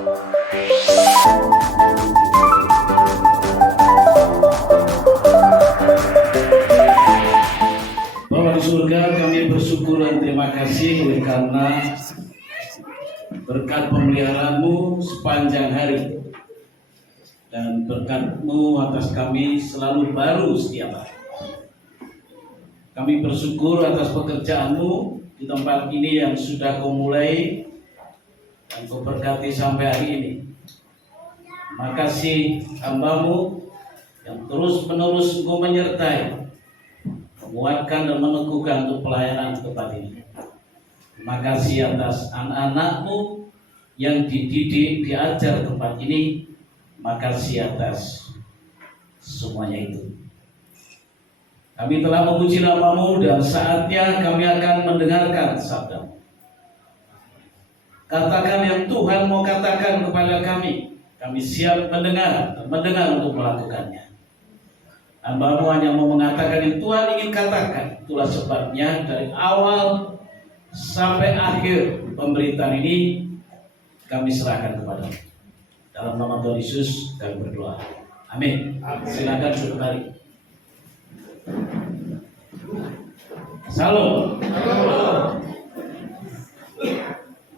Bapa di surga, kami bersyukur dan terima kasih oleh karena berkat pemeliharaan-Mu sepanjang hari dan berkat-Mu atas kami selalu baru setiap hari. Kami bersyukur atas pekerjaan-Mu di tempat ini yang sudah Kau mulai dan Kau berkati sampai hari ini. Makasih hamba-Mu yang terus-menerus Kau menyertai, menguatkan dan meneguhkan untuk pelayanan tempat ini. Terima kasih atas anak-anak-Mu yang dididik, diajar tempat ini. Makasih atas semuanya itu. Kami telah memuji nama-Mu dan saatnya kami akan mendengarkan sabda-Mu. Katakan yang Tuhan mau katakan kepada kami. Kami siap mendengar dan mendengar untuk melakukannya. Hamba-Mu hanya mau mengatakan yang Tuhan ingin katakan. Itulah sebabnya dari awal sampai akhir pemberitaan ini kami serahkan kepada-Mu. Dalam nama Tuhan Yesus kami berdoa. Amin. Silakan sudah kembali. Salam.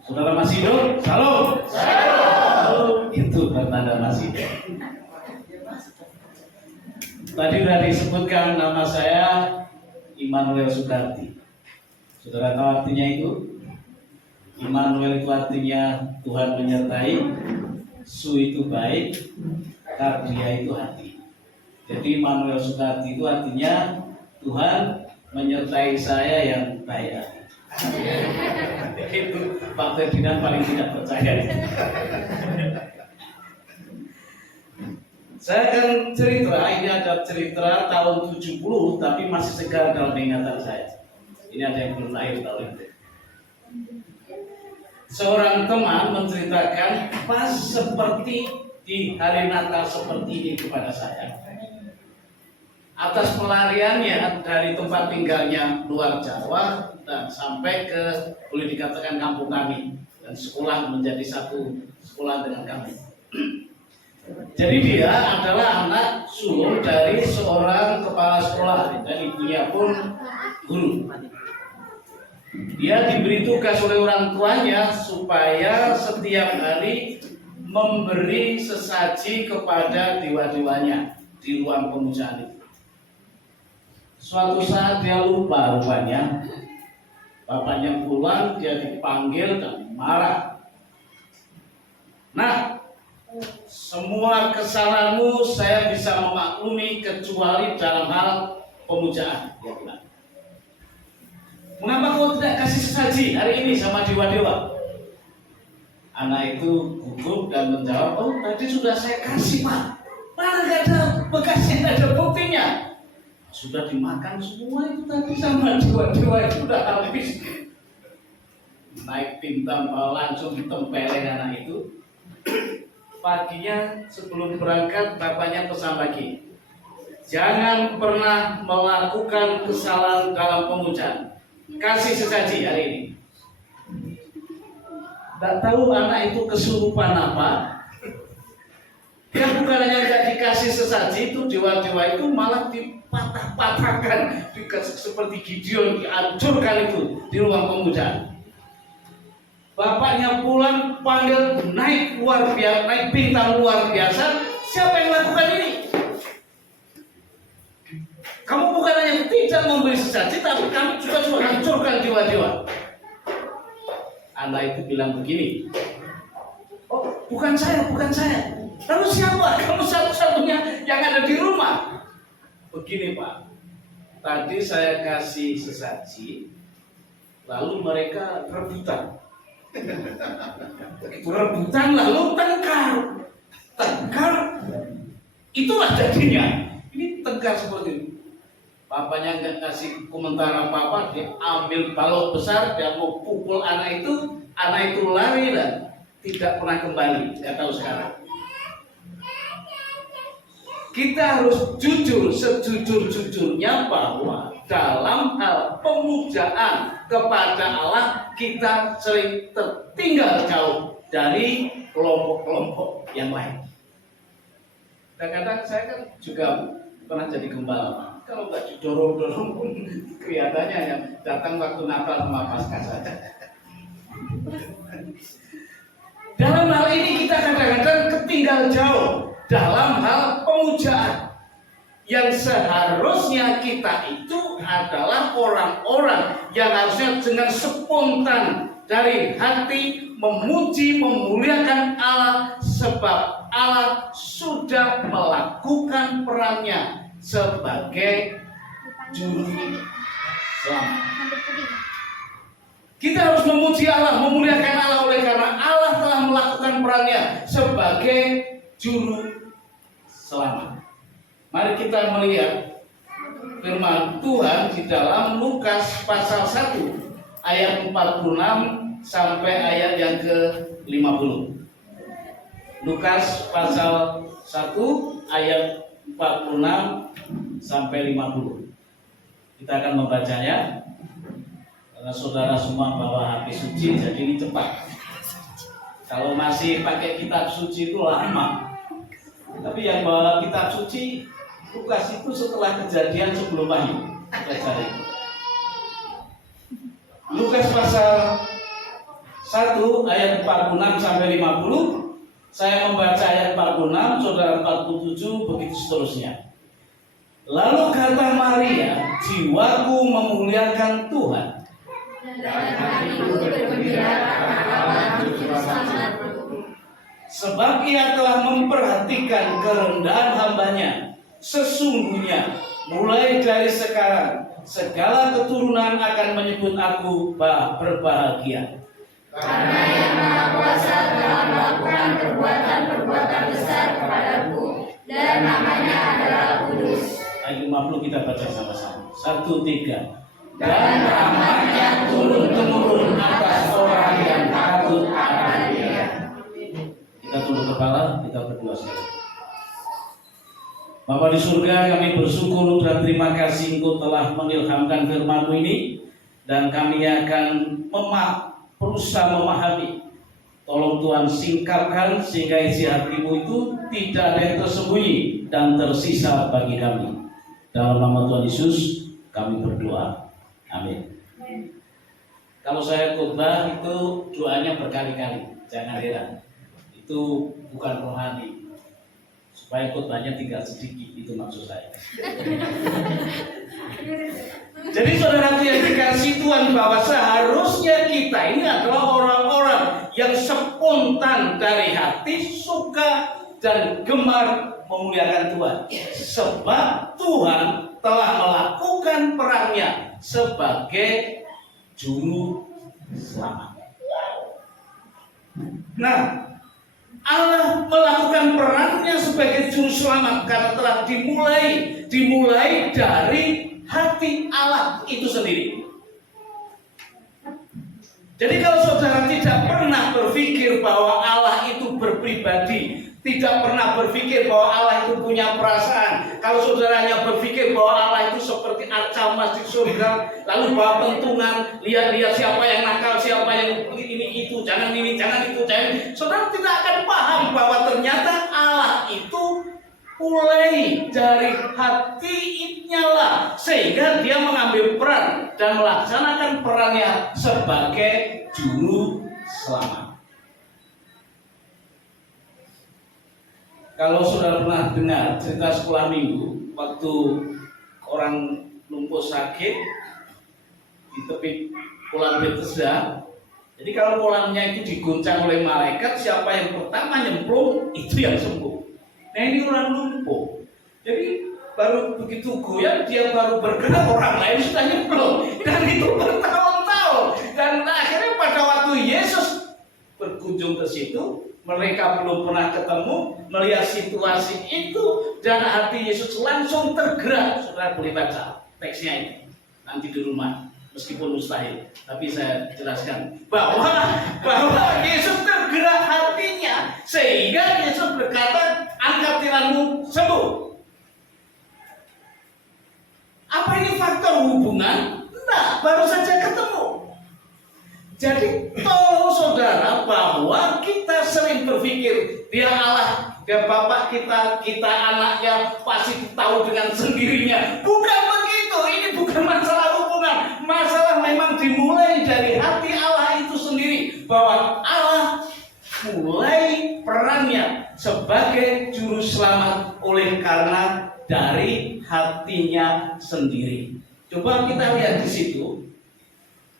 Saudara masih hidup? Salam. Itu pertanda masih hidup. Tadi sudah disebutkan nama saya Immanuel Sukarti. Saudara tahu artinya itu? Immanuel itu artinya Tuhan menyertai, Su itu baik, Kardia itu hati. Jadi Immanuel Sukarti itu artinya Tuhan menyertai saya yang baik hati. Itu Pak Ferdinand paling tidak percaya. Saya akan cerita, ini ada cerita tahun 70 tapi masih segar dalam ingatan saya. Ini ada yang belum lahir tahun itu. Seorang teman menceritakan pas seperti di hari Natal seperti ini kepada saya. Atas pelariannya dari tempat tinggalnya luar Jawa dan sampai ke, boleh dikatakan kampung kami, dan sekolah menjadi satu sekolah dengan kami. Jadi dia adalah anak sulung dari seorang kepala sekolah dan ibunya pun guru. Dia diberi tugas oleh orang tuanya supaya setiap hari memberi sesaji kepada dewa-dewanya di ruang pemujaan itu. Suatu saat dia lupa rupanya, bapaknya pulang, dia dipanggil dan marah. Nah, semua kesalahanmu saya bisa memaklumi kecuali dalam hal pemujaan, dia bilang. Mengapa kau tidak kasih sesaji hari ini sama dewa-dewa? Anak itu gugup dan menjawab, oh tadi sudah saya kasih Pak. Mana gak ada bekasnya, gak ada buktinya. Sudah dimakan semua itu tadi sama dewa-dewa itu sudah habis. Naik pintam langsung ditempeleng anak itu. Paginya sebelum berangkat bapaknya pesan lagi, jangan pernah melakukan kesalahan dalam pemujaan. Kasih sesaji hari ini. Tak tahu anak itu kesurupan apa. Dia bukan hanya tidak dikasih sesaji, itu dewa-dewa itu malah dipatah-patahkan, seperti Gideon dihancurkan itu di ruang pemujaan. Bapaknya pulang panggil naik luar biasa, naik bintang luar biasa. Siapa yang lakukan ini? Kamu bukan hanya tidak memberi sesaji, tapi kami juga sudah hancurkan dewa-dewa. Anak itu bilang begini, oh bukan saya. Lalu siapa? Kamu satu-satunya yang ada di rumah. Begini Pak, tadi saya kasih sesaji, lalu mereka rebutan. Rebutan lalu tengkar, itulah jadinya. Ini tengkar seperti ini. Bapaknya nggak kasih komentar apa-apa, dia ambil balok besar, dia mau pukul anak itu lari dan tidak pernah kembali. Nggak tahu sekarang. Kita harus jujur, sejujur-jujurnya bahwa dalam hal pemujaan kepada Allah kita sering tertinggal jauh dari kelompok-kelompok yang lain. Kadang-kadang saya kan juga pernah jadi gembala. Kalau nggak didorong-dorong pun kelihatannya yang datang waktu Natal sama Paskah saja. Dalam hal ini kita kadang-kadang ketinggal jauh dalam hal pemujaan. Yang seharusnya kita itu adalah orang-orang yang harusnya dengan spontan dari hati memuji, memuliakan Allah, sebab Allah sudah melakukan perannya sebagai juru selamat. Kita harus memuji Allah, memuliakan Allah oleh karena Allah telah melakukan perannya sebagai juru selamat. Mari kita melihat firman Tuhan di dalam Lukas pasal 1 ayat 46 sampai ayat yang ke-50. Lukas pasal 1 ayat 46 sampai 50. Kita akan membacanya. Karena saudara semua bawa HP suci, jadi ini cepat. Kalau masih pakai kitab suci itu lama. Tapi yang bawa kitab suci Lukas itu setelah kejadian sebelum Wahyu. Kita cari. Lukas pasal 1 ayat 46 sampai 50. Saya membaca ayat 46, saudara 47, begitu seterusnya. Lalu kata Maria, jiwaku memuliakan Tuhan. Dan hatiku bergembira karena Allah juru selamatku. Sebab ia telah memperhatikan kerendahan hambanya. Sesungguhnya mulai dari sekarang segala keturunan akan menyebut aku berbahagia. Karena Yang Maha Kuasa telah melakukan perbuatan-perbuatan besar kepadaku, dan namanya adalah kudus. Ayat 50 kita baca sama-sama. 1, 3. Dan rahmatnya turun-temurun atas orang yang takut akan Dia. Kita tunduk kepala, kita berdoa sekali. Bapa di surga, kami bersyukur dan terima kasih Engkau telah mengilhamkan firman-Mu ini, dan kami akan berusaha memahami. Tolong Tuhan singkapkan sehingga isi hati-Mu itu tidak ada yang tersembunyi dan tersisa bagi kami. Dalam nama Tuhan Yesus kami berdoa. Amin. Kalau saya khotbah itu doanya berkali-kali, jangan heran. Itu bukan rohani. Supaya khotbahnya tinggal sedikit, itu maksud saya. Jadi saudara yang dikasih Tuhan, bahwa seharusnya kita ini adalah orang-orang yang spontan dari hati, suka dan gemar memuliakan Tuhan. Sebab Tuhan telah melakukan perannya sebagai juru selamat. Nah, Allah melakukan perannya sebagai juru selamat karena telah dimulai dari hati Allah itu sendiri. Jadi kalau saudara tidak pernah berpikir bahwa Allah itu berpribadi, tidak pernah berpikir bahwa Allah itu punya perasaan, kalau saudaranya berpikir bahwa Allah itu seperti arca emas di surga, lalu bawa pentungan, lihat-lihat siapa yang nakal, siapa yang ini itu, jangan ini, jangan itu, jangan, saudara tidak akan paham bahwa ternyata Allah itu mulai dari hatinya lah, sehingga dia mengambil peran dan melaksanakan perannya sebagai juru selamat. Kalau saudara pernah dengar cerita sekolah minggu, waktu orang lumpuh sakit di tepi kolam Bethesda, jadi kalau kolamnya itu diguncang oleh malaikat, siapa yang pertama nyemplung itu yang sembuh. Nah ini orang lumpuh, jadi baru begitu goyang dia baru bergerak, orang lain sudah nyemplung, dan itu bertahun-tahun. Dan akhirnya pada waktu Yesus berkunjung ke situ, mereka belum pernah ketemu, melihat situasi itu, dan hati Yesus langsung tergerak. Saudara boleh baca teksnya ini nanti di rumah, meskipun mustahil, tapi saya jelaskan bahwa Yesus tergerak hatinya, sehingga Yesus berkata, angkat tiranmu, sembuh. Apa ini faktor hubungan? Enggak, baru saja ketemu. Jadi tolong saudara bahwa kita sering berpikir dia Allah, dia bapak kita, kita anaknya pasti tahu dengan sendirinya. Bukan begitu, ini bukan masalah hubungan. Masalah memang dimulai dari hati Allah itu sendiri. Bahwa Allah mulai perannya sebagai juru selamat oleh karena dari hatinya sendiri. Coba kita lihat di situ.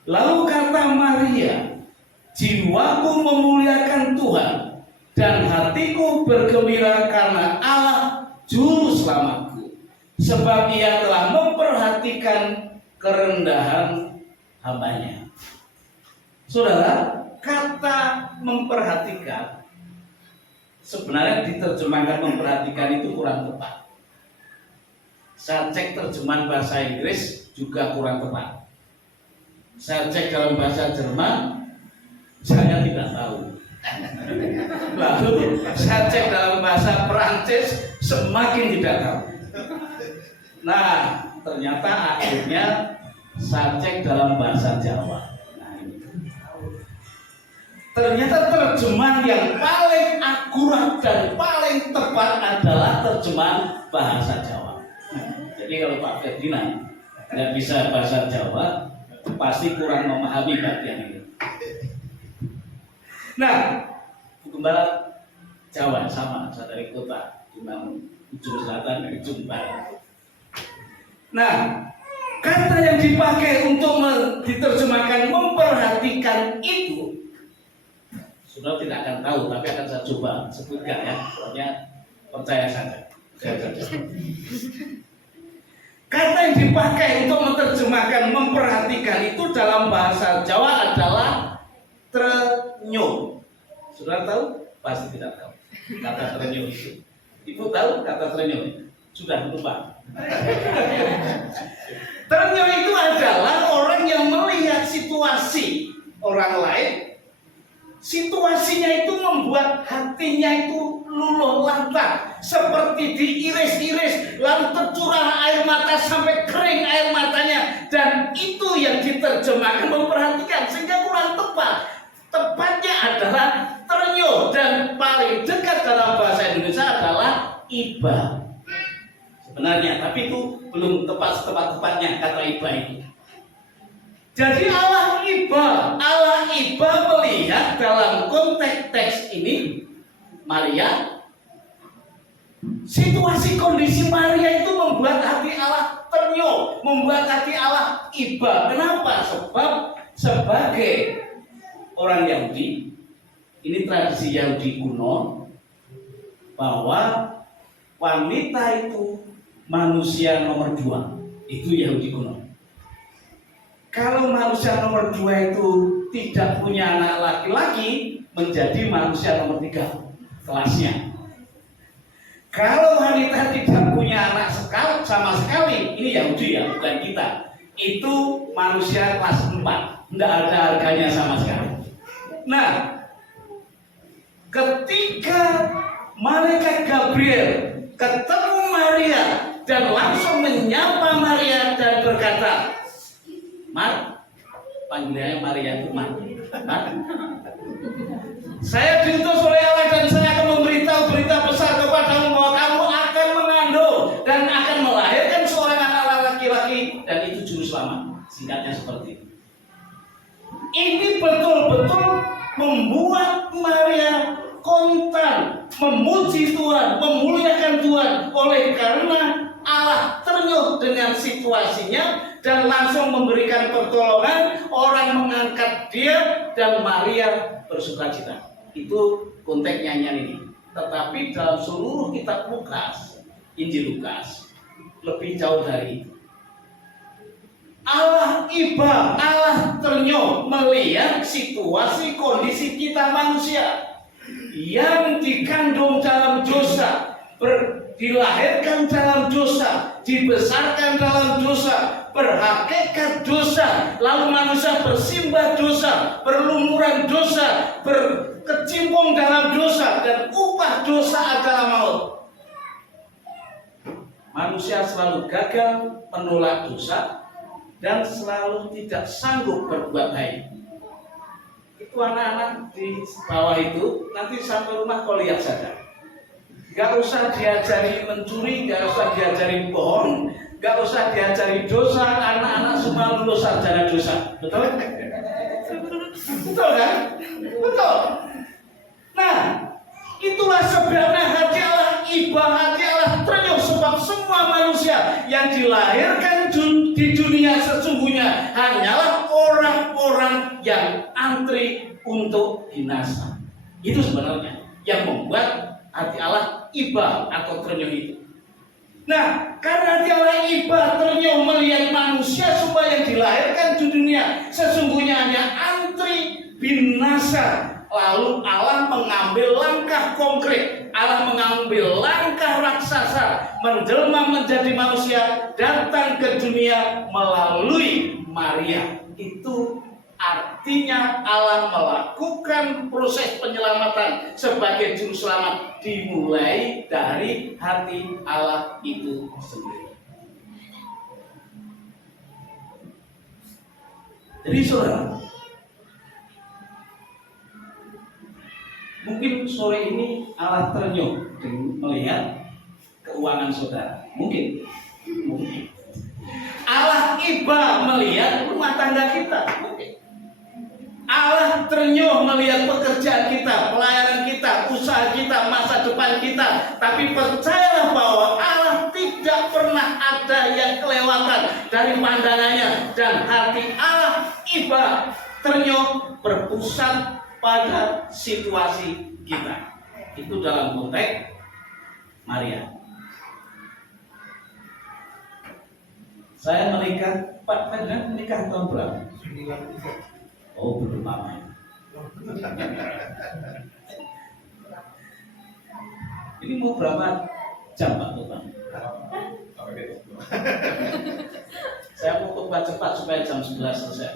Lalu kata Maria, jiwaku memuliakan Tuhan dan hatiku bergembira karena Allah juru selamatku, sebab ia telah memperhatikan kerendahan hambanya. Saudara, kata memperhatikan sebenarnya diterjemahkan memperhatikan itu kurang tepat. Saya cek terjemahan bahasa Inggris juga kurang tepat. Saya cek dalam bahasa Jerman, saya tidak tahu. Lalu saya cek dalam bahasa Perancis, semakin tidak tahu. Nah, ternyata akhirnya saya cek dalam bahasa Jawa. Nah, ini. Ternyata terjemahan yang paling akurat dan paling tepat adalah terjemahan bahasa Jawa. Jadi kalau Pak Ferdinand nggak bisa bahasa Jawa, pasti kurang memahami bagian ini. Nah, Gembala Jawa sama, saya dari kota, cuma ujung selatan dan ujung barat. Nah, kata yang dipakai untuk diterjemahkan memperhatikan itu, sudah tidak akan tahu, tapi akan saya coba sebutkan ya, soalnya percaya saja. Kata yang dipakai untuk menerjemahkan memperhatikan itu dalam bahasa Jawa adalah trenyo. Sudah tahu? Pasti tidak tahu kata trenyo itu. Ibu tahu kata trenyo? Sudah lupa. Trenyo itu adalah orang yang melihat situasi orang lain. Situasinya itu membuat hatinya itu luluh lantak, seperti diiris-iris, lalu tercurah air mata sampai kering air matanya, dan itu yang diterjemahkan memperhatikan, sehingga kurang tepat. Tepatnya adalah ternyo, dan paling dekat dalam bahasa Indonesia adalah iba. Sebenarnya, tapi itu belum tepat-tepatnya kata iba itu. Jadi Allah iba melihat dalam konteks teks ini Maria, situasi kondisi Maria itu membuat hati Allah ternyo, membuat hati Allah iba. Kenapa? Sebab sebagai orang Yahudi, ini tradisi Yahudi kuno, bahwa wanita itu manusia nomor 2. Itu Yahudi kuno. Kalau manusia nomor 2 itu tidak punya anak laki-laki, menjadi manusia nomor 3 kelasnya. Kalau wanita tidak punya anak sama sekali, ini Yahudi ya, bukan kita, itu manusia kelas 4, tidak ada harganya sama sekali. Nah, ketika malaikat Gabriel ketemu Maria dan langsung menyapa Maria dan berkata, Mar, panggilannya Maria itu Mar. Saya diutus oleh Allah dan saya akan memberitahu berita besar kepadamu bahwa kamu akan mengandung dan akan melahirkan seorang anak laki-laki, dan itu juru selamat. Singkatnya seperti itu. Ini betul-betul membuat Maria kontan, memuji Tuhan, memuliakan Tuhan oleh karena Allah ternyuh dengan situasinya dan langsung memberikan pertolongan, orang mengangkat dia dan Maria bersukacita. Itu konteks nyanyian ini. Tetapi dalam seluruh kitab Lukas, Injil Lukas, lebih jauh dari itu. Allah iba, Allah ternyuh melihat situasi kondisi kita manusia yang dikandung dalam dosa, dilahirkan dalam dosa, dibesarkan dalam dosa, berhakikat dosa, lalu manusia bersimbah dosa, berlumuran dosa, berkecimpung dalam dosa, dan upah dosa adalah maut. Manusia selalu gagal menolak dosa dan selalu tidak sanggup berbuat baik. Itu anak-anak di bawah itu nanti sampai rumah kau lihat saja. Gak usah diajari mencuri, gak usah diajari bohong, gak usah diajari dosa. Anak-anak semua lulus sarjana dosa. Betul? Betul kan? Betul. Nah, itulah sebabnya hati Allah iba, hati Allah ternyuh. Sebab semua manusia yang dilahirkan di dunia sesungguhnya hanyalah orang-orang yang antri untuk binasa. Itu sebenarnya yang membuat hati Allah iba atau ternyuh itu. Nah, karena hati Allah iba ternyuh melihat manusia semua yang dilahirkan di dunia sesungguhnya hanya antri binasa. Lalu Allah mengambil langkah konkret, Allah mengambil langkah raksasa, menjelma menjadi manusia, datang ke dunia melalui Maria. Itu artinya Allah melakukan proses penyelamatan sebagai juru selamat dimulai dari hati Allah itu sendiri. Jadi saudara, mungkin sore ini Allah ternyuh melihat keuangan saudara. Mungkin. Allah iba melihat rumah tangga kita. Mungkin. Allah ternyuh melihat pekerjaan kita, pelayanan kita, usaha kita, masa depan kita. Tapi percayalah bahwa Allah tidak pernah ada yang kelewatan dari pandangannya. Dan hati Allah iba ternyuh berpusat pada situasi kita. Itu dalam konteks Maria. Saya menikah, Pak Ferdinand menikah tahun berapa? 93. Oh, belum lama. Ini mau berapa jam Pak Tuhan? Saya mau khotbah cepat supaya jam 11 selesai.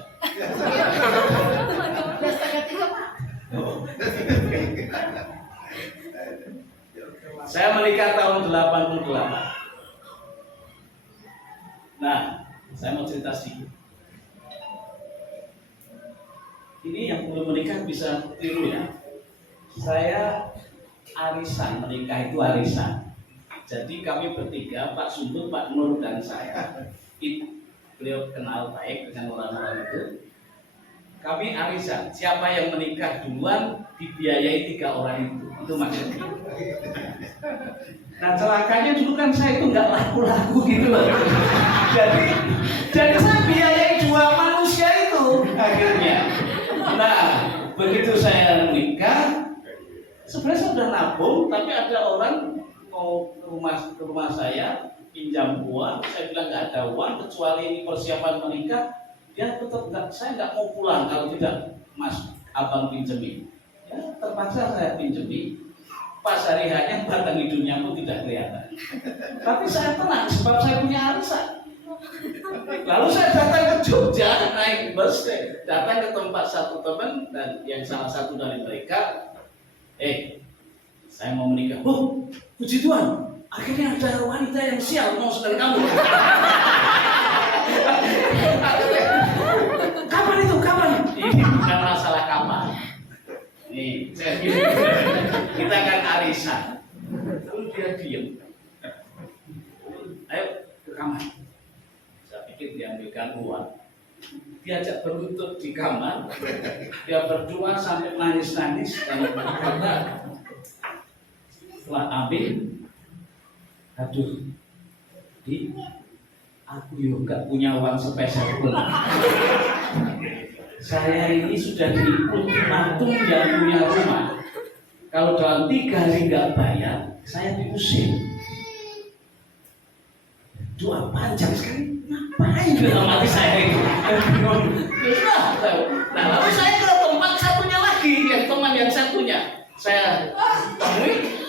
Saya menikah tahun 88. Nah, saya mau cerita sedikit. Ini yang belum menikah bisa tiru ya. Saya arisan, menikah itu arisan. Jadi kami bertiga, Pak Sundut, Pak Nur, dan saya. Beliau kenal baik dengan orang-orang itu. Kami arisan, siapa yang menikah duluan dibiayai 3 orang itu maksudnya. Nah celakanya dulu kan saya itu nggak laku-laku gitu loh. Jadi saya biayai 2 manusia itu akhirnya. Nah begitu saya menikah, sebenarnya saya sudah nabung, tapi ada orang mau ke rumah saya pinjam uang. Saya bilang nggak ada uang kecuali ini persiapan menikah. Dia tetap saya nggak mau pulang kalau tidak Mas abang pinjemin. Ya terpaksa saya pinjemin. Pas hari hanya batang hidungnya pun tidak kelihatan. Tapi saya tenang sebab saya punya arisan. Lalu saya datang ke Jogja naik bus, datang ke tempat satu teman dan yang salah satu dari mereka, saya mau menikah. Oh, puji Tuhan, akhirnya ada wanita yang sial mau sedang kamu. Kapan itu? Kapan? Ini bukan masalah kapan. Nih, kita akan arisan. Lalu dia diam. Ayo ke kamar. Saya pikir diambilkan uang. Diajak berlutut di kamar. Dia berdua sampai nangis-nangis. Kalau berkata, setelah ambil, aduh, aku juga punya uang sepeser pun. Saya ini sudah di ultimatum yang punya rumah. Kalau dalam 3 hari nggak bayar, saya diusir. Doa panjang sekali. Ngapain dalam hati saya itu? Nah, lalu saya ke tempat satunya lagi, yang teman yang saya punya. Saya temui.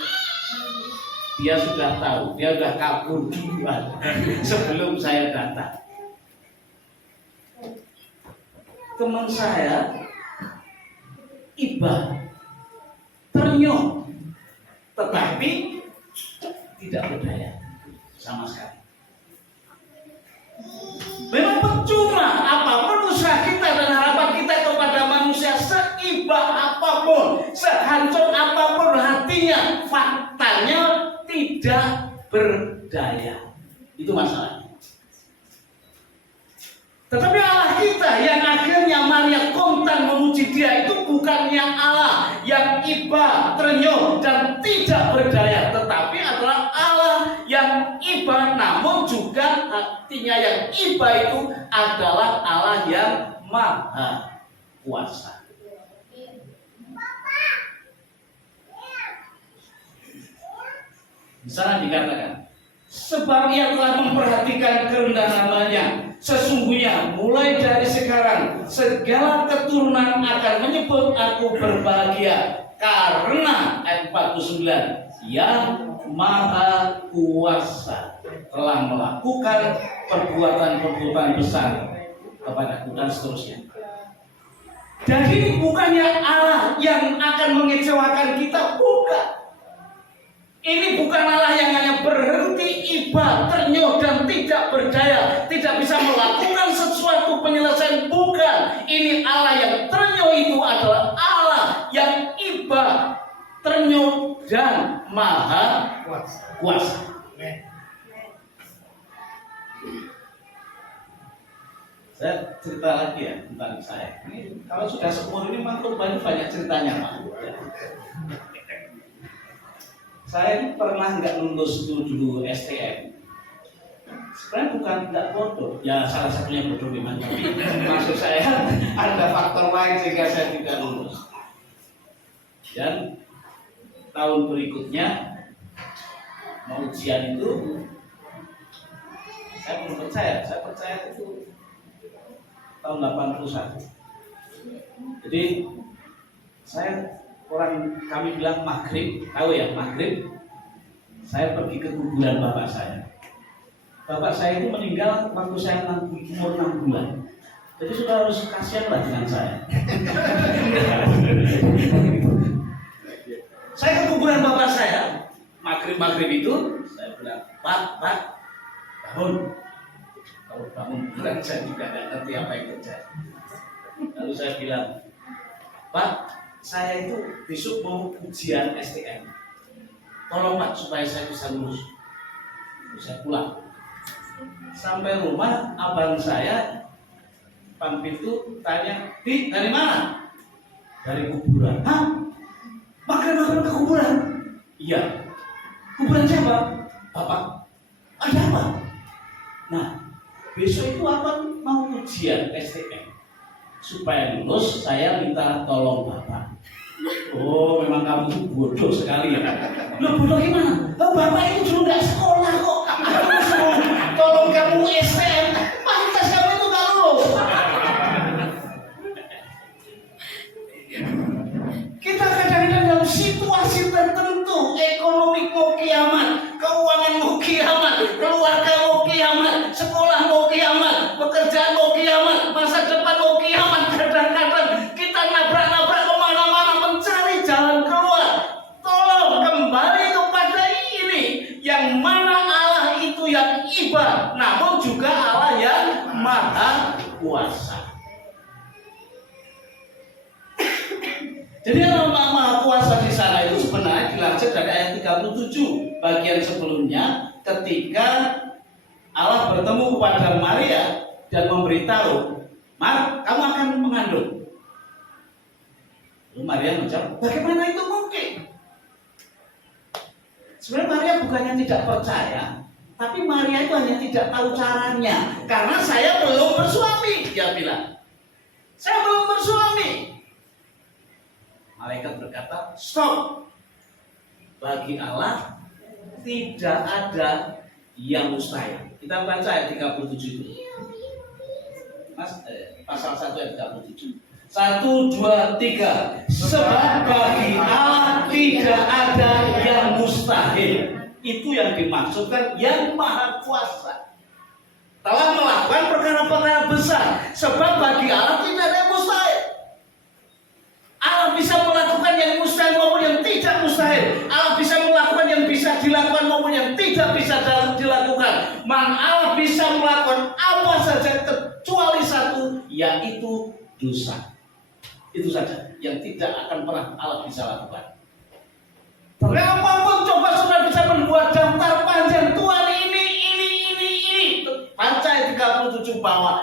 Dia sudah tahu, dia sudah kabur duluan sebelum saya datang. Teman saya iba, ternyuh, tetapi tidak berdaya sama sekali. Memang percuma apapun usaha kita dan harapan kita kepada manusia seiba berdaya. Itu masalahnya. Tetapi Allah kita yang akhirnya Maria kontan memuji Dia itu bukannya Allah yang iba, ternyuh, dan tidak berdaya, tetapi adalah Allah yang iba, namun juga artinya yang iba itu adalah Allah yang maha kuasa. Di sana dikatakan, sebab Ia telah memperhatikan kerendahan hamba-Nya. Sesungguhnya mulai dari sekarang segala keturunan akan menyebut aku berbahagia, karena ayat 49, yang maha kuasa telah melakukan perbuatan-perbuatan besar kepadaku, dan seterusnya. Jadi bukannya Allah yang akan mengecewakan kita, bukan. Ini bukan Allah yang hanya berhenti iba, ternyuh, dan tidak berdaya, tidak bisa melakukan sesuatu penyelesaian, bukan. Ini Allah yang ternyuh itu adalah Allah yang iba, ternyuh, dan maha kuasa. Saya cerita lagi ya tentang saya. Ini kalau sudah seumur ini memang banyak ceritanya, Pak. Saya ini pernah nggak lulus dulu STM. Sebenarnya bukan nggak bodoh, ya salah satunya bodoh memang, tapi maksud saya ada faktor lain sehingga saya tidak lulus. Dan tahun berikutnya mau ujian itu, saya belum percaya. Saya percaya itu tahun 81. Jadi kami bilang maghrib, tahu ya maghrib, saya pergi ke kuburan bapak saya. Bapak saya itu meninggal waktu saya umur 6 bulan. Jadi sudah harus kasihan lah dengan saya. Saya ke kuburan bapak saya, maghrib itu, saya bilang, Pak, bangun. Kalau bangun bukan, saya juga tidak ngerti apa yang terjadi. Lalu saya bilang, Pak, saya itu besok mau ujian STM. Tolong Pak supaya saya bisa lulus. Saya pulang. Sampai rumah abang saya pamit itu tanya, "Di, dari mana?" "Dari kuburan." "Hah? Makan ke kuburan?" "Iya." "Kuburan siapa?" "Bapak." "Ada apa?" "Nah, besok itu akan mau ujian STM. Supaya lulus, saya minta tolong Bapak." "Oh, memang kamu itu bodoh sekali ya." "Loh, bodoh gimana? Oh, Bapak itu dulu nggak sekolah kok. Aku suruh tolong kamu STM. Pantas kamu itu nggak lulus." Kita kadang-kadang dalam situasi tertentu, ekonomi mau kiamat, keuangan mau kiamat, keluarga mau kiamat, sekolah mau kiamat, pekerjaan mau kiamat, masa depan mau kiamat. Kadang-kadang kita nabrak-nabrak kemana-mana mencari jalan keluar. Tolong kembali kepada ini, yang mana Allah itu yang iba, namun juga Allah yang maha kuasa. Jadi yang maha kuasa di sana itu sebenarnya dilansir dari ayat 37 bagian sebelumnya, ketika Allah bertemu kepada Maria dan memberitahu, "Mar, kamu akan mengandung." Lalu Maria menjawab, "Bagaimana itu mungkin?" Sebenarnya Maria bukannya tidak percaya, tapi Maria itu hanya tidak tahu caranya. Karena saya belum bersuami, dia bilang. "Saya belum bersuami." Malaikat berkata, "Stop. Bagi Allah tidak ada yang mustahil." Kita baca ayat 37 itu. Mas, pasal 1 ayat 37. 1, 2, 3. Sebab bagi Allah tidak ada yang mustahil. Itu yang dimaksudkan yang maha kuasa. Telah melakukan perkara-perkara besar. Sebab bagi Allah tidak ada yang mustahil. Allah bisa melakukan yang mustahil maupun yang tidak mustahil. Allah bisa melakukan yang bisa dilakukan maupun yang tidak bisa dilakukan. Allah bisa melakukan apa saja kecuali satu, yaitu dosa. Itu saja yang tidak akan pernah Allah bisa lakukan. Berapapun coba sudah bisa membuat daftar panjang setuju bahwa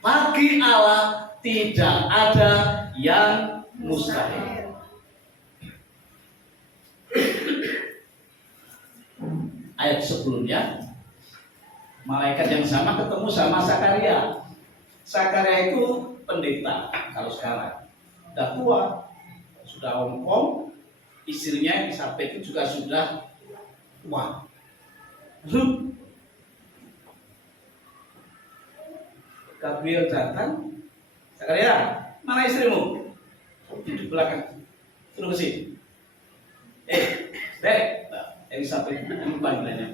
bagi Allah tidak ada yang mustahil. Ayat sebelumnya, malaikat yang sama ketemu sama Zakaria. Zakaria itu pendeta kalau sekarang. Sudah tua, sudah ompong, istrinya Elisabeth itu juga sudah tua. Lalu Gabriel datang, Zakaria, mana istrimu? Di belakang, suruh ke sini. Elisabeth, ini panggilannya.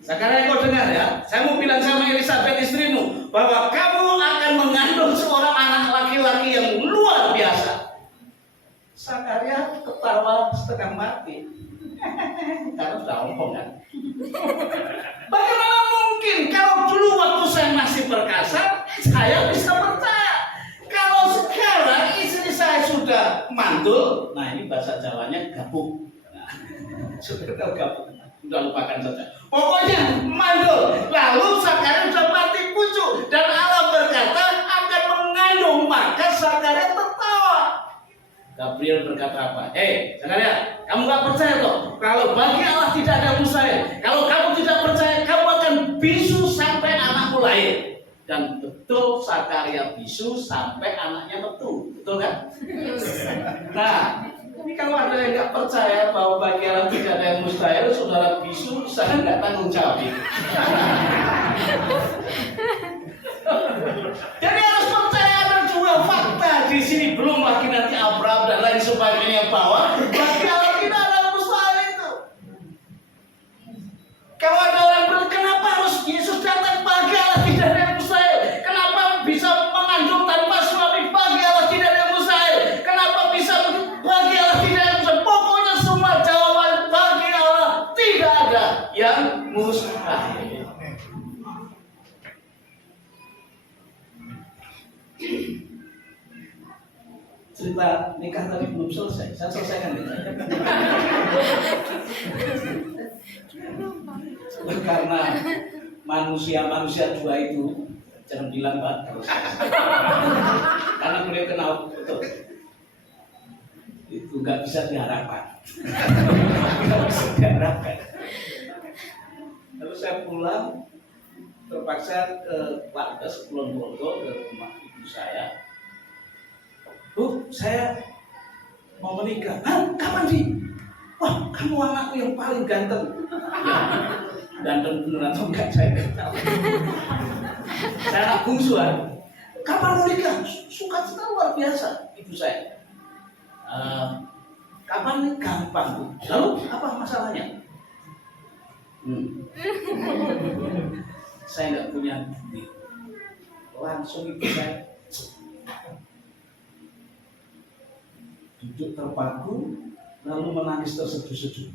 Zakaria, kau dengar ya? Saya mau bilang sama Elisabeth istrimu bahwa kamu akan mengandung seorang anak laki-laki yang luar biasa. Zakaria ketawa setengah mati. Karena sudah ompong kan. Bagaimana mungkin kalau dulu waktu saya masih perkasa, saya bisa percaya. Kalau sekarang istri saya sudah mandul, nah ini bahasa Jawanya gabuk. Nah, sudah tahu gabuk, sudah lupakan saja. Pokoknya mandul. Lalu Zakaria sudah mati pucuk dan Allah berkata akan mengandung, maka Zakaria tertawa. Gabriel berkata apa? Zakaria, kamu gak percaya toh? Kalau bagi Allah tidak ada mustahil. Kalau kamu tidak percaya, kamu akan bisu sampai anakmu lahir. Dan betul Zakaria bisu sampai anaknya betul. Betul kan? Nah, ini kalau ada yang gak percaya bahwa bagi Allah tidak ada yang mustahil, saudara bisu, saya gak tanggung jawab. Jadi harus percaya ada dua fakta di sini, belum lagi nanti Abraham dan lain sebagainya bahwa bagi Allah tidak ada mustahil itu. Kalau ada orang bilang kenapa harus Yesus datang, bagi Allah tidak ada yang mustahil. Kenapa bisa mengandung tanpa suami, bagi Allah tidak ada yang mustahil. Kenapa bisa bagi Allah tidak ada yang mustahil. Pokoknya semua jawaban bagi Allah tidak ada yang mustahil. Cerita nikah tadi belum selesai, saya selesaikan nikah. Karena manusia dua itu jangan bilang Pak kalau saya. Karena beliau kenal betul. Itu nggak bisa diharapkan. Nggak bisa diharapkan. Lalu saya pulang, terpaksa ke Wates, Kulon Progo, ke rumah ibu saya. Bu, saya mau menikah. Kapan sih? Wah, kamu anakku yang paling ganteng. Ya, ganteng beneran atau enggak saya nggak tahu. Saya anak bungsu kan. Kapan mau nikah? Suka sekali luar biasa ibu saya. Kapan nih? Gampang Bu. Lalu apa masalahnya? Saya nggak punya duit. Langsung ibu saya duduk terpaku, lalu menangis terseduh-seduh.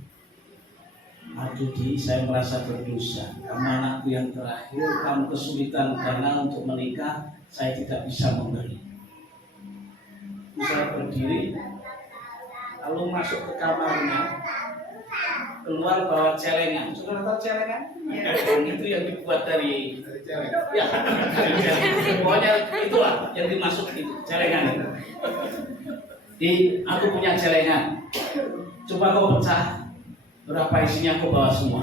Aduh Di, saya merasa berdosa. Kamu anakku yang terakhir, kamu kesulitan karena untuk menikah, saya tidak bisa memberi. Saya berdiri, lalu masuk ke kamarnya, keluar bawa celengan. Saudara tahu celengan? Ya. Itu yang dibuat dari celeng. Ya, dari celeng. Pokoknya itulah yang dimasuk itu, celengan. Aku punya celengan. Coba kau pecah. Berapa isinya aku bawa semua.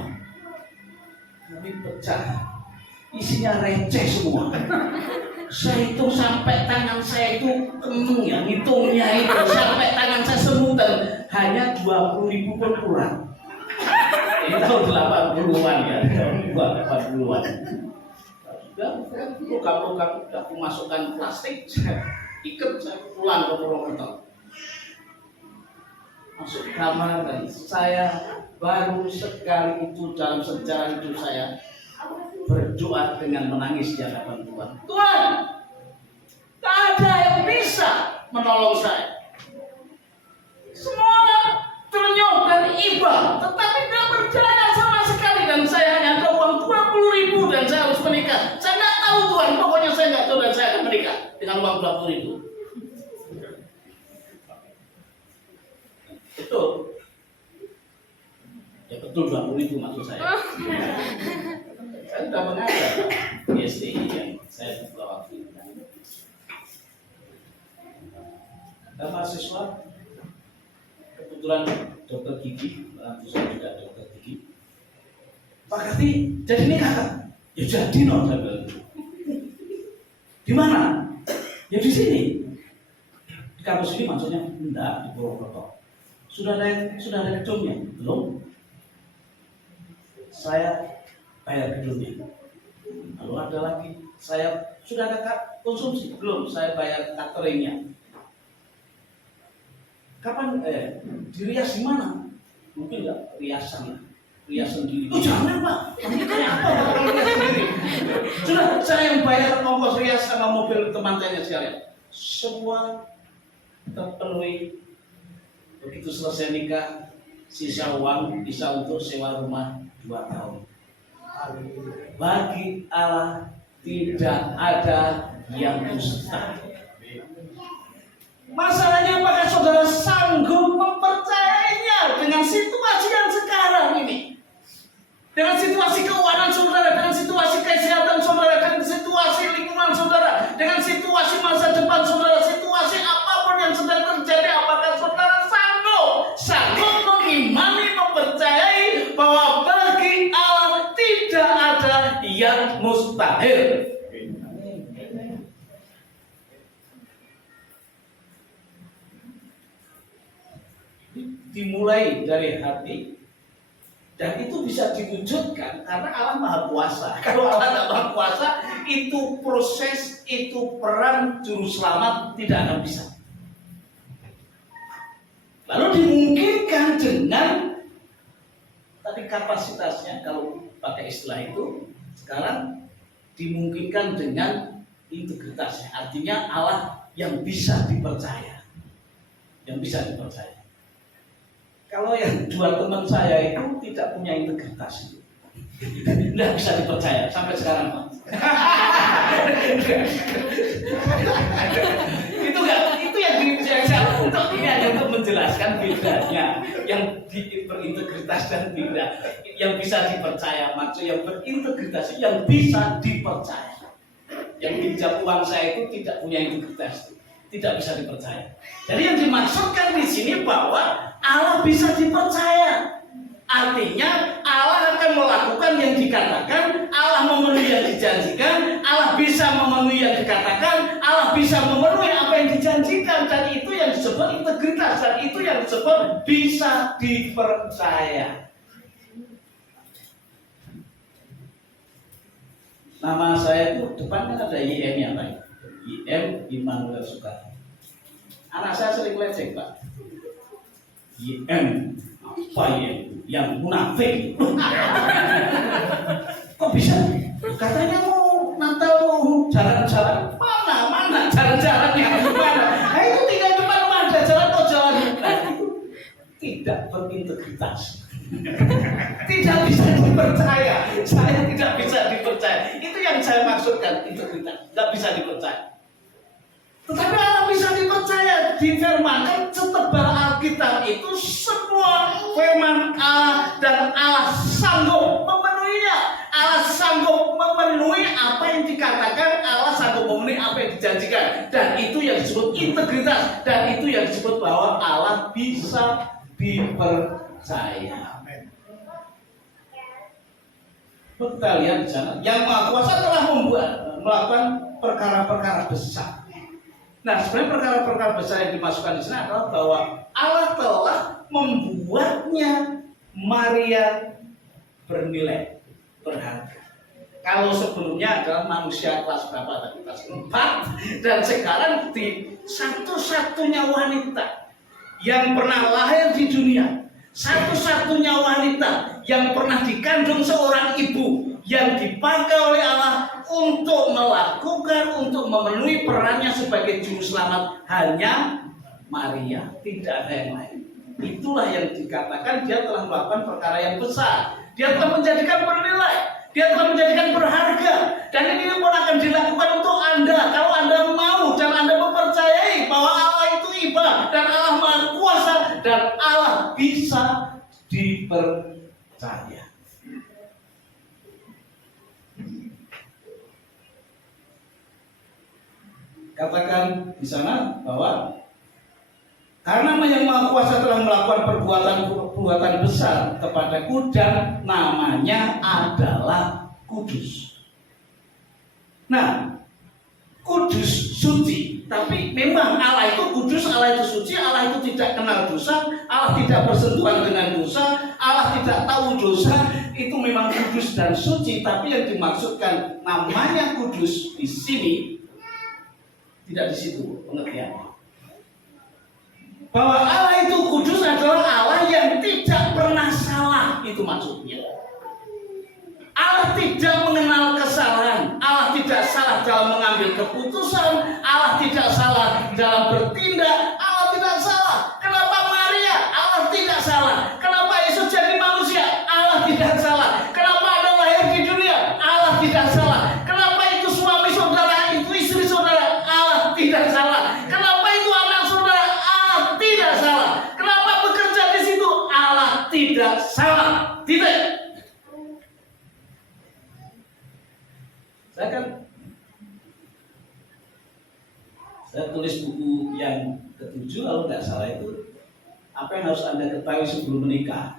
Tapi pecah. Isinya receh semua. Saya itu sampai tangan saya itu kemeng ya, ngitungnya itu sampai tangan saya semutan. Hanya 20.000 pun kurang. Ini tahun 80-an ya, tahun 80-an. Sudah, lukam-lukam aku masukkan plastik, saya ikat, saya pulang ke Purwokerto. Masuk kamar dan saya baru sekali itu dalam sejarah hidup saya berdoa dengan menangis di hadapan Tuhan. Tuhan, tak ada yang bisa menolong saya. Semua ternyok dan iba, tetapi tidak berjalan sama sekali dan saya hanya ada uang 20.000 dan saya harus menikah. Saya nggak tahu Tuhan, pokoknya saya nggak tahu dan saya akan menikah dengan uang 20.000. Betul. Ya betul 20.000 maksud saya. Saya sudah mengajar di SD kebetulan dokter gigi, nanti saya juga dokter gigi. Pak Karti, jadi nikah kan? Ya jadi no, saya bilang. Di mana? Ya di sini. Di kampus ini maksudnya enggak di Purwokerto. Sudah ada gedungnya? Belum. Saya bayar gedungnya. Lalu ada lagi, saya sudah ada konsumsi? Belum, saya bayar cateringnya. Kapan? Dirias di mana? Mungkin enggak riasan diri. Oh jangan Pak, ini kayak apa kalau rias sendiri? Sudah, saya yang bayar ongkos rias sama mobil teman saya sekalian. Semua terpenuhi. Begitu selesai nikah, sisa uang bisa untuk sewa rumah 2 tahun. Bagi Allah tidak ada yang mustahil. Masalahnya apakah saudara sanggup mempercayainya dengan situasi yang sekarang ini? Dengan situasi keuangan saudara, dengan situasi kesehatan saudara, dengan situasi lingkungan saudara, dengan situasi masa depan saudara, situasi apapun yang sedang terjadi, apakah saudara sanggup mengimani, mempercayai bahwa bagi Allah tidak ada yang mustahil? Dimulai dari hati, dan itu bisa diwujudkan karena Allah Maha Kuasa. Kalau Allah tidak Maha Kuasa, itu proses, itu peran juru selamat tidak akan bisa. Lalu dimungkinkan dengan tadi kapasitasnya, kalau pakai istilah itu sekarang dimungkinkan dengan integritasnya. Artinya Allah yang bisa dipercaya, yang bisa dipercaya. Kalau yang 2 teman saya itu tidak punya integritas, tidak bisa dipercaya sampai sekarang Pak. itu yang saya untuk ini hanya untuk menjelaskan bedanya yang berintegritas dan tidak. Yang bisa dipercaya, maksud yang berintegritas yang bisa dipercaya. Yang pinjam uang saya itu tidak punya integritas, tidak bisa dipercaya. Jadi yang dimaksudkan di sini bahwa Allah bisa dipercaya. Artinya Allah akan melakukan yang dikatakan, Allah memenuhi yang dijanjikan, Allah bisa memenuhi yang dikatakan, Allah bisa memenuhi apa yang dijanjikan, dan itu yang disebut integritas, dan itu yang disebut bisa dipercaya. Nama saya itu depan kan ada IM-nya Pak. IM Immanuel Soekarno. Anak saya sering lecek Pak. IM apa ya yang munafik? Kok bisa? Katanya mau Natal mau jalan-jalan. Mana jalan-jalannya? Mana? Nah, itu tinggal depan rumah ada jalan kok jalan. Nah, itu tidak berintegritas. Tidak bisa dipercaya. Saya tidak bisa dipercaya. Itu yang saya maksudkan integritas. Tidak bisa dipercaya. Tetapi Allah bisa dipercaya. Difirmankan setebal Alkitab itu semua firman Allah, dan Allah sanggup memenuhinya. Allah sanggup memenuhi apa yang dikatakan, Allah sanggup memenuhi apa yang dijanjikan. Dan itu yang disebut integritas, dan itu yang disebut bahwa Allah bisa dipercaya. Kita lihat di sana, yang Maha Kuasa telah melakukan perkara-perkara besar. Nah, sebenarnya perkara-perkara besar yang dimasukkan di sana adalah bahwa Allah telah membuatnya Maria bernilai, berharga. Kalau sebelumnya adalah manusia kelas berapa tadi? Kelas 4, dan sekarang di satu-satunya wanita yang pernah lahir di dunia, satu-satunya wanita yang pernah dikandung seorang ibu, yang dipakai oleh Allah untuk melakukan, untuk memenuhi perannya sebagai juru selamat, hanya Maria, tidak ada yang lain. Itulah yang dikatakan dia telah melakukan perkara yang besar. Dia telah menjadikan bernilai, dia telah menjadikan berharga, dan ini pun akan dilakukan untuk Anda kalau Anda mau dan Anda mempercayai bahwa Allah itu iba, dan Allah Maha Kuasa, dan Allah bisa dipercaya. Katakan di sana bahwa Karena Yang Maha Kuasa telah melakukan perbuatan besar kepadaku dan namanya adalah kudus. Nah, kudus, suci. Tapi memang Allah itu kudus, Allah itu suci, Allah itu tidak kenal dosa, Allah tidak bersentuhan dengan dosa, Allah tidak tahu dosa. Itu memang kudus dan suci. Tapi yang dimaksudkan namanya kudus di sini tidak di situ pengertiannya. Bahwa Allah itu kudus adalah Allah yang tidak pernah salah, itu maksudnya. Allah tidak mengenal kesalahan, Allah tidak salah dalam mengambil keputusan, Allah tidak salah dalam bertindak, Allah tidak salah. Kenapa Maria? Allah tidak salah. Kenapa Yesus jadi manusia? Allah tidak salah. Kenapa Adam lahir di dunia? Allah tidak salah. Kenapa itu suami saudara, itu istri saudara? Allah tidak salah. Kenapa itu anak saudara? Allah tidak salah. Kenapa bekerja di situ? Allah tidak salah. Tidak. Saya tulis buku yang ke-7 kalau nggak salah itu apa yang harus Anda ketahui sebelum menikah.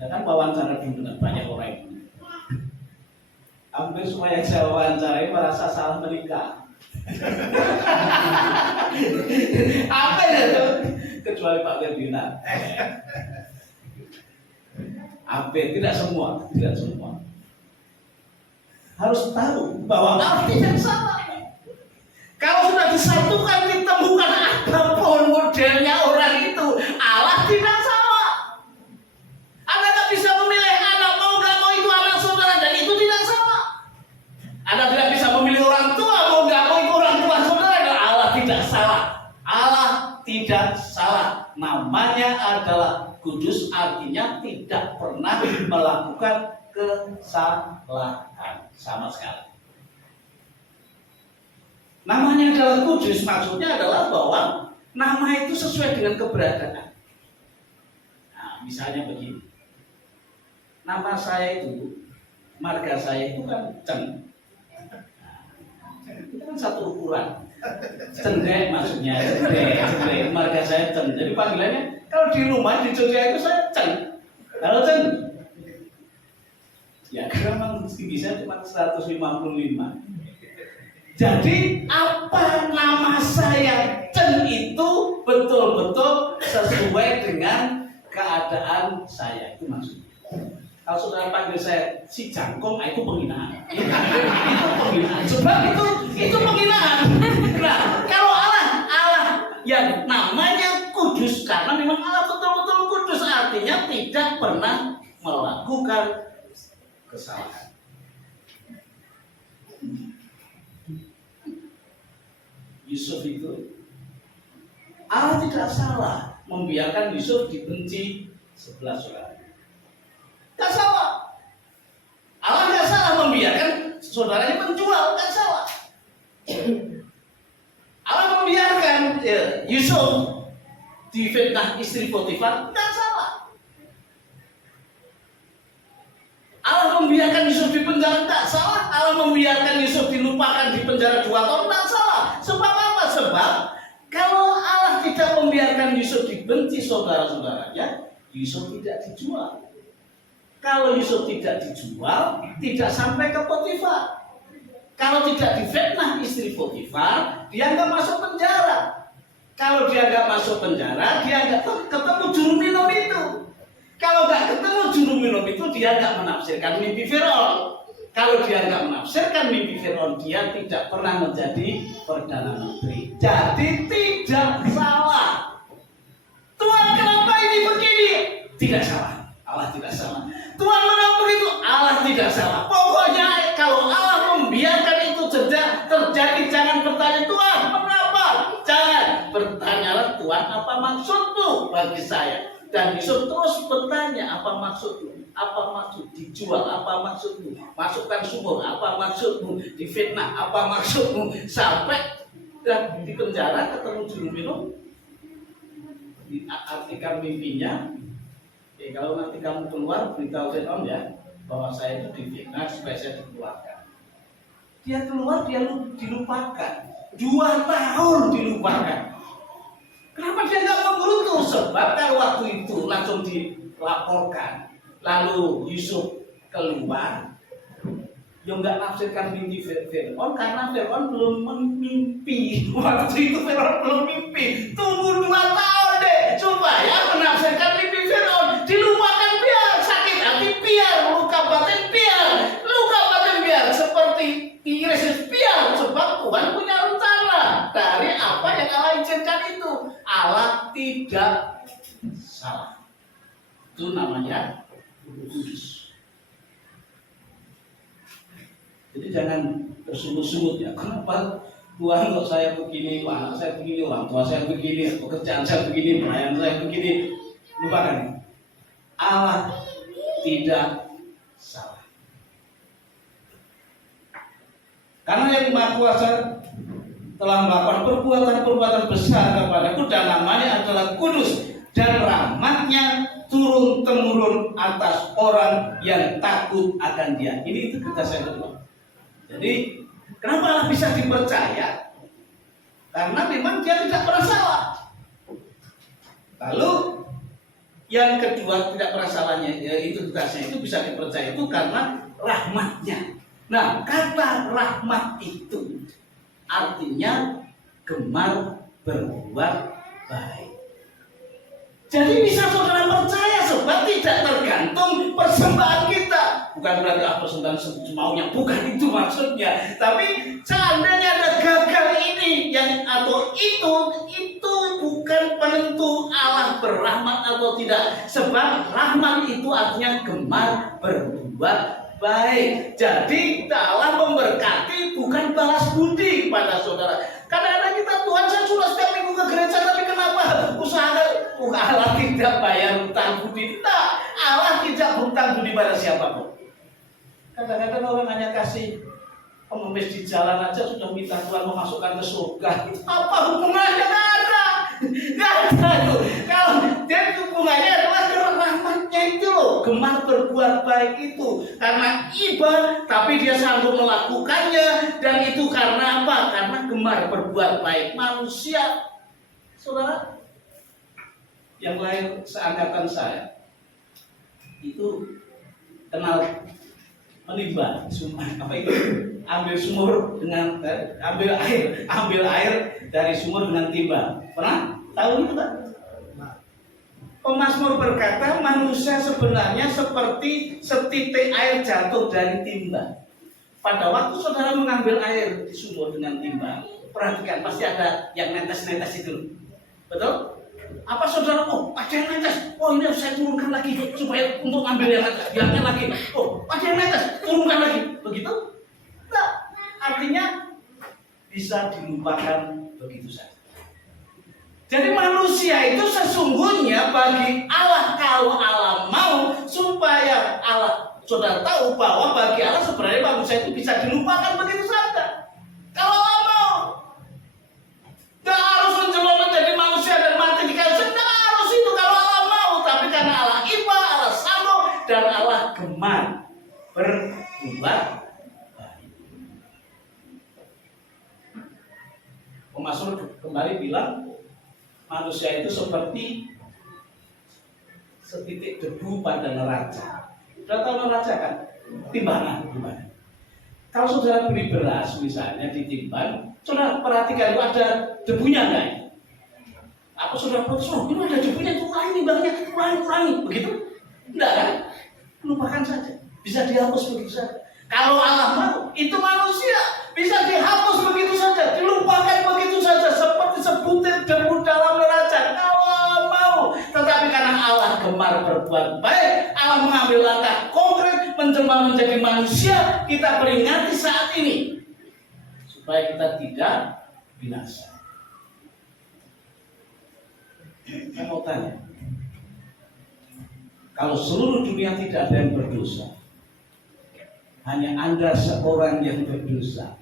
Ya kan wawancara dulu dengan banyak orang. Hampir semua yang saya wawancarai merasa salah menikah. Apa itu? Kecuali Pak Ferdinand. Hampir tidak semua. Harus tahu bahwa Allah tidak salah. Kalau sudah disatukan, ditemukan apapun modelnya orang itu, Allah tidak salah. Anda tidak bisa memilih anak mau nggak mau itu anak saudara, dan itu tidak salah. Anda tidak bisa memilih orang tua mau nggak mau itu orang tua saudara, dan Allah tidak salah. Allah tidak salah. Namanya adalah kudus, artinya tidak pernah melakukan kesalahan sama sekali. Namanya adalah kudus, maksudnya adalah bahwa nama itu sesuai dengan keberadaan. Nah, misalnya begini. Nama saya itu, marga saya itu kan Ceng. Itu kan satu ukuran. Cendek maksudnya, cendek. Marga saya Ceng. Jadi panggilannya, kalau di rumah, di Jogja itu saya Ceng. Kalau Ceng. Ya karena memang tinggi saya cuma 155. Jadi apa nama saya Ceng itu betul-betul sesuai dengan keadaan saya, itu maksudnya. Kalau saudara panggil saya si Jangkung, itu penghinaan. Itu penghinaan. Sebab itu penghinaan. Nah, kalau Allah yang namanya kudus, karena memang Allah betul-betul kudus, artinya tidak pernah melakukan kesalahan. Yusuf itu Allah tidak salah membiarkan Yusuf dibenci 11 saudara. Tidak salah. Allah tidak salah membiarkan saudaranya menjual, tidak salah. Allah membiarkan Yusuf difitnah istri Potifar, tidak salah. Allah membiarkan Yusuf di penjara, tidak salah. Allah membiarkan Yusuf dilupakan di penjara 2 tahun, tidak salah. Sebab apa? Sebab kalau Allah tidak membiarkan Yusuf dibenci saudara-saudaranya, Yusuf tidak dijual. Kalau Yusuf tidak dijual, tidak sampai ke Potifar. Kalau tidak difitnah istri Potifar, dia nggak masuk penjara. Kalau dia nggak masuk penjara, dia nggak ketemu juru minum itu. Kalau nggak ketemu juru minum itu, dia nggak menafsirkan mimpi Firaun. Kalau dia nggak menafsirkan mimpi Firaun, dia tidak pernah menjadi perdana menteri. Jadi tidak salah. Tuhan, kenapa ini begini? Tidak salah. Allah tidak salah. Tuhan, kenapa begitu? Allah tidak salah. Pokoknya kalau Allah membiarkan itu terjadi, jangan bertanya Tuhan, kenapa? Jangan bertanyalah Tuhan, apa maksudmu bagi saya? Dan Yusuf terus bertanya, apa maksudmu? Apa maksud dijual? Apa maksudmu? Masukkan sumur? Apa maksudmu? Difitnah? Apa maksudmu? Sampai dan di penjara ketemu juru minum, diartikan mimpinya. Kalau nanti kamu keluar, beritahu Firaun ya bahwa saya itu difitnah supaya saya dikeluarkan. Dia keluar, dia dilupakan. 2 tahun dilupakan. Kenapa dia nggak membunuh? Sebab kalau waktu itu langsung dilaporkan, lalu Yusuf keluar, yang nggak nafsirkan mimpi Fir'aun karena Fir'aun belum mimpi. Waktu itu Fir'aun belum mimpi. Tunggu 2 tahun deh supaya menafsirkan mimpi Fir'aun. Dilupakan biar, sakit hati biar, luka batin biar, seperti Yesus biar. Sebab Tuhan punya rencana dari apa yang Allah izinkan itu. Allah tidak salah. Itu namanya kudus. Jadi jangan bersungut-sungut ya. Kenapa Tuhan kok saya begini, anak saya begini, orang tua saya begini, pekerjaan saya begini, pelayan saya begini. Lupakan. Allah tidak salah. Karena yang Maha Kuasa telah melakukan perbuatan-perbuatan besar kepadaku dan namanya adalah kudus, dan rahmatnya turun-temurun atas orang yang takut akan Dia. Ini itu kata saya kedua. Jadi kenapa Allah bisa dipercaya? Karena memang Dia tidak pernah salah. Lalu yang kedua tidak pernah salahnya, yaitu tugasnya itu bisa dipercaya itu karena rahmatnya. Nah, kata rahmat itu artinya gemar berbuat baik. Jadi bisa saudara percaya sebab tidak tergantung persembahan kita. Bukan berarti persembahan semaunya, bukan itu maksudnya. Tapi seandainya ada gagal ini yang atau itu bukan penentu Allah berrahmat atau tidak. Sebab rahmat itu artinya gemar berbuat baik. Jadi Allah memberkati bukan balas budi kepada saudara. Kadang-kadang kita, Tuhan saya sudah setiap minggu ke gereja, tapi kenapa usaha Allah tidak bayar hutang budi? Tidak, Allah tidak hutang budi pada siapapun. Kadang-kadang orang hanya kasih pengemis di jalan aja sudah minta Tuhan memasukkan ke surga. Apa hubungannya? Nggak ada. Nggak ada itu. Kalau dia hubungannya adalah rahmatnya itu loh, gemar berbuat baik itu karena iba, tapi dia sanggup melakukannya, dan itu karena apa? Karena gemar berbuat baik. Manusia, saudara, yang lahir seangkatan saya itu kenal menimba sumur, apa itu? Ambil sumur dengan ambil air dari sumur dengan timba. Pernah tahu itu kan? Pemazmur berkata manusia sebenarnya seperti setitik air jatuh dari timba. Pada waktu saudara mengambil air di sumur dengan timba, perhatikan pasti ada yang netes-netes itu, betul? Apa saudara, ada yang netes, ini harus saya turunkan lagi supaya untuk ambil yang netes lagi. Ada yang netes, turunkan lagi, begitu? Nah, artinya bisa dilupakan begitu saja. Jadi manusia itu sesungguhnya bagi Allah, kalau Allah mau supaya Allah, saudara tahu bahwa bagi Allah sebenarnya manusia itu bisa dilupakan begitu saja. Kalau Allah mau, tidak harus menjelma menjadi manusia dan mati di kayu salib, tidak harus itu kalau Allah mau. Tapi karena Allah iba, Allah sanggup, dan Allah gemar berbuat baik. Pemazmur kembali bilang manusia itu seperti setitik debu pada neraca. Sudah tahu neraca kan? Timbangan. Kalau saudara beli beras misalnya ditimbang, saudara perhatikan itu ada debunya enggak? Apa saudara protes, ini ada debunya, itu ulangi timbangnya, ulangi, begitu? Enggak kan? Lupakan saja, bisa dihapus begitu saja. Kalau Allah mau, itu manusia bisa dihapus begitu saja, dilupakan begitu saja, seperti sebutir debu dalam neraca. Kalau Allah mau, tetapi karena Allah gemar berbuat baik, Allah mengambil langkah konkret menjelma menjadi manusia. Kita peringati saat ini supaya kita tidak binasa. Saya mau tanya, kalau seluruh dunia tidak ada yang berdosa, hanya Anda seorang yang berdosa,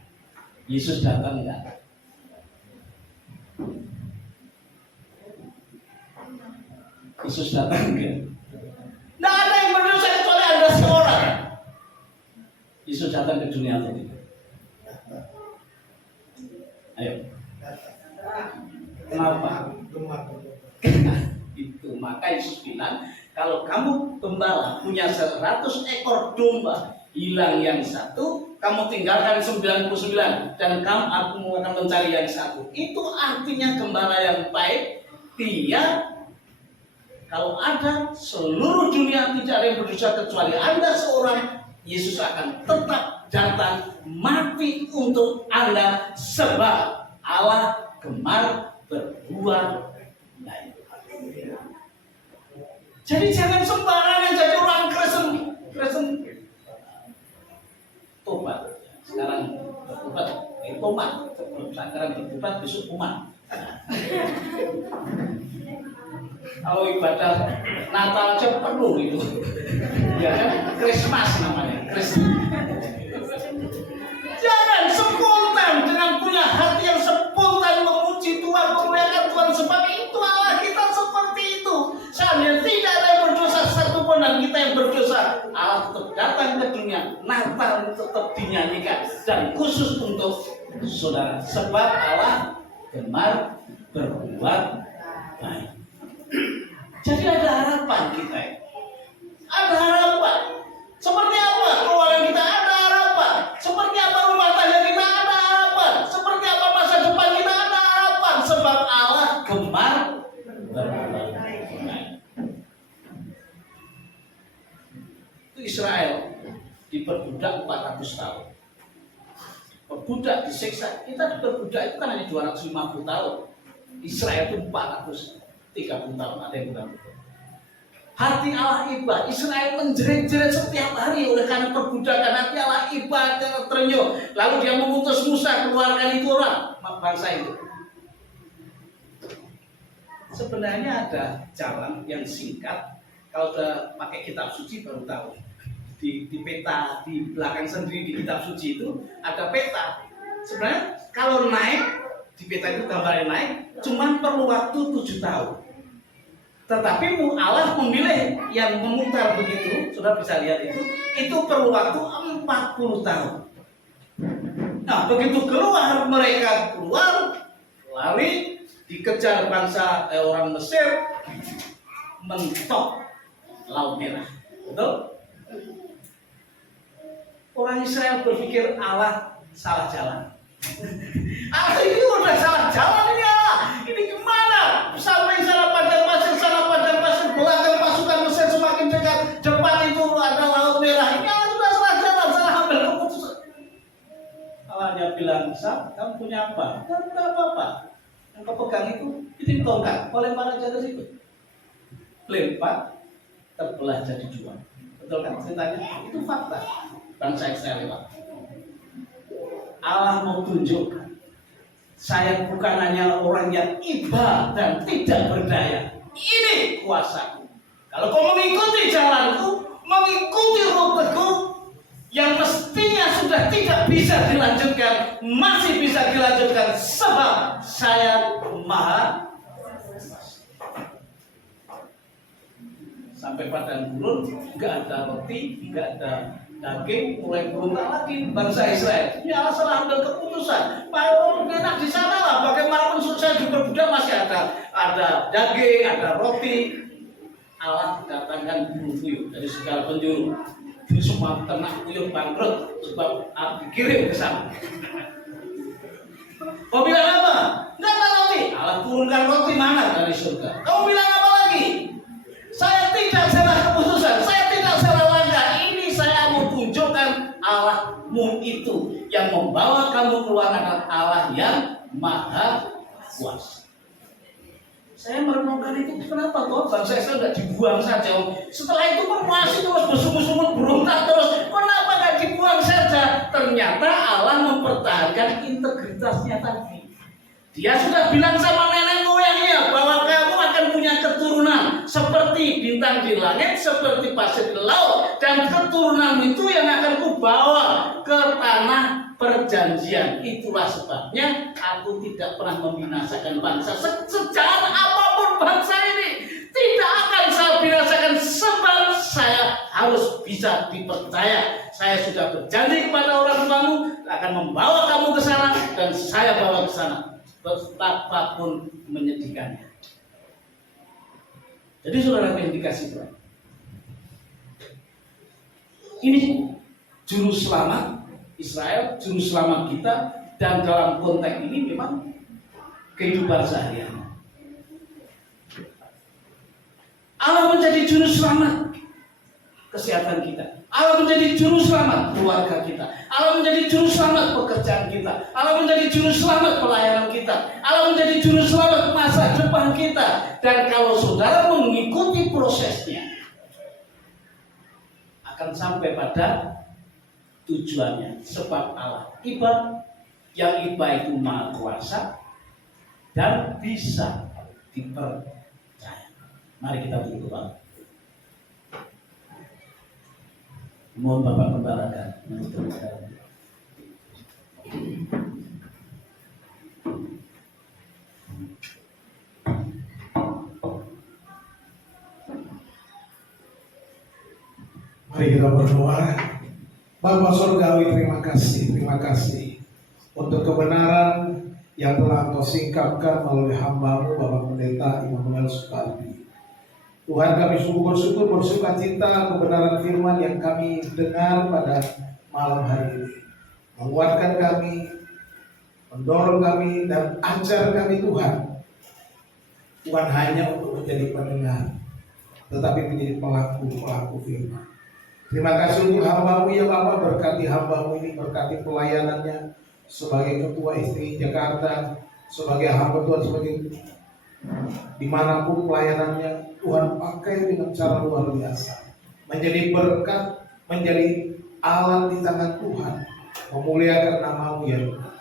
Yesus datang enggak? Yesus datang enggak? Tidak ada yang berdosa kecuali Anda seorang. Yesus datang ke dunia atau tidak? Ayo. Kenapa? Itu maka Yesus bilang, kalau kamu gembala punya 100 ekor domba, hilang yang satu, kamu tinggalkan 99 dan aku akan mencari yang satu. Itu artinya gembala yang baik. Dia kalau ada seluruh dunia tidak ada yang berdosa kecuali Anda seorang, Yesus akan tetap datang mati untuk Anda sebab Allah gemar berbuat baik. Jadi jangan sembarangan jadi orang Kristen. Tobat. Sekarang bertobat, tomat. Sekarang bertobat, besok umat. Kalau ibadah Natal aja penuh itu. Ya kan? Christmas namanya. Jangan spontan dengan punya hati yang spontan memuji Tuhan, memuliakan Tuhan sebab itu Allah kita seperti itu. Seandainya tidak ada yang berdosa satupun dan kita yang berdosa, Allah tetap datang ke dunia. Natal tetap dinyanyikan dan khusus untuk saudara sebab Allah gemar berbuat baik. Jadi ada harapan kita. Ada harapan. Seperti apa keuangan kita? Ada harapan. Seperti apa rumah tangga kita? Ada harapan. Seperti apa masa depan kita? Ada harapan. Sebab Allah gemar berbuat baik. Itu Israel diperbudak 400 tahun. Perbudak disiksa. Kita diperbudak itu kan hanya 250 tahun. Israel itu 430 tahun. Ada yang bilang hati Allah iba. Israel menjerit-jerit setiap hari oleh karena perbudakan. Hati Allah iba terenyuh. Lalu dia mengutus Musa keluarkan itu orang bangsa itu. Sebenarnya ada jalan yang singkat. Kalau sudah pakai kitab suci baru tahu. Di peta di belakang sendiri di kitab suci itu ada peta. Sebenarnya kalau naik di peta itu gambarnya naik, cuma perlu waktu 7 tahun. Tetapi Allah memilih yang memutar begitu, sudah bisa lihat itu perlu waktu 40 tahun. Nah, begitu mereka keluar, lari, dikejar bangsa orang Mesir, mentok Laut Merah. Betul? Orang Israel berpikir Allah salah jalan. Allah ini udah salah jalan ini Allah. Ini gimana? Sampai sana padang pasir, belakang pasukan Mesir semakin dekat, depan itu ada Laut Merah. Ini Allah sudah salah jalan, salah ambil keputusan. Allahnya bilang, Sam, kamu punya apa? Kamu punya apa-apa. Yang kau pegang itu tongkat. Kau lempar aja ke situ. Lempar, terbelah jadi 2. Betul kan ceritanya? Itu fakta. Bangsa Israel lewat. Allah mau tunjukkan, saya bukan hanya orang yang iba dan tidak berdaya. Ini kuasaku. Kalau kau mengikuti jalanku, mengikuti ruteku, yang mestinya sudah tidak bisa dilanjutkan, masih bisa dilanjutkan sebab saya maha. Sampai padang gurun, nggak ada roti, nggak ada daging, mulai berontak lagi bangsa Israel. Ya Allah salah ambil keputusan. Mau enak di sana lah. Bagaimanapun saya diperbudak masih ada daging, ada roti. Allah datangkan bulu puyuh dari segala penjuru. Semua ternak puyuh bangkrut sebab dikirim ke sana. Kau bilang apa? Nggak ada roti. Allah turunkan roti mana dari surga. Kau bilang apa lagi? Saya tidak salah keputusan. Saya tidak salah langkah. Ini saya mau tunjukkan Allahmu itu yang membawa kamu keluar adalah Allah yang maha kuasa. Saya merenungkan itu kenapa kok bangsa Israel tidak dibuang saja? Setelah itu masih terus bersungut-sungut berontak terus. Kenapa nggak dibuang saja? Ternyata Allah mempertahankan integritasnya tadi. Dia sudah bilang sama nenek moyangnya bahwa kamu akan punya keturunan seperti bintang di langit, seperti pasir di laut, dan keturunan itu yang akan kubawa ke tanah perjanjian. Itulah sebabnya aku tidak pernah membinasakan bangsa. Sejahat apapun bangsa ini tidak akan saya binasakan sebab saya harus bisa dipercaya. Saya sudah berjanji kepada orang tuamu akan membawa kamu ke sana dan saya bawa ke sana. Betapapun menyedihkannya. Jadi saudara yang dikasih Tuhan, ini juru selamat Israel, juru selamat kita, dan dalam konteks ini memang kehidupan sehari-hari. Allah menjadi juru selamat kesehatan kita. Allah menjadi juru selamat keluarga kita. Allah menjadi juru selamat pekerjaan kita. Allah menjadi juru selamat pelayanan kita. Allah menjadi juru selamat masa depan kita. Dan kalau saudara mengikuti prosesnya, akan sampai pada tujuannya. Sebab Allah iba, yang iba itu maha kuasa dan bisa dipercaya. Mari kita berdoa. Mohon Bapak Gembalakan menutup acara. Mari kita berdoa. Bapa Surgawi, terima kasih untuk kebenaran yang telah Engkau singkapkan melalui hamba-Mu Bapak Pendeta Immanuel Supardi. Tuhan, kami sungguh bersuka cita kebenaran firman yang kami dengar pada malam hari ini. Menguatkan kami, mendorong kami, dan ajar kami Tuhan. Bukan hanya untuk menjadi pendengar, tetapi menjadi pelaku firman. Terima kasih untuk hamba-Mu ya Bapak, berkati hamba-Mu ini, berkati pelayanannya sebagai ketua istri Jakarta, sebagai hamba Tuhan, sebagai dimanapun pelayanannya, Tuhan pakai dengan cara luar biasa, menjadi berkat, menjadi alat di tangan Tuhan, memuliakan nama-Mu ya Tuhan.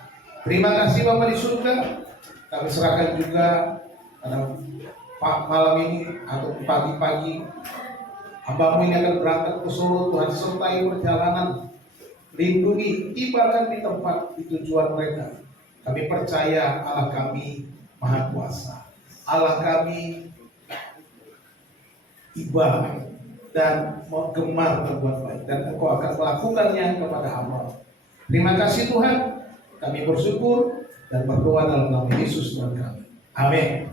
Terima kasih Bapak di surga. Kami serahkan juga pada malam ini atau pagi-pagi, hamba-Mu ini akan berangkat ke Solo. Tuhan sertai perjalanan, lindungi, tibakan di tempat di tujuan mereka. Kami percaya Allah kami maha kuasa, Allah kami iba dan gemar berbuat baik, dan Engkau akan melakukannya kepada hamba. Terima kasih Tuhan, kami bersyukur dan berdoa dalam nama Yesus Tuhan kami. Amin.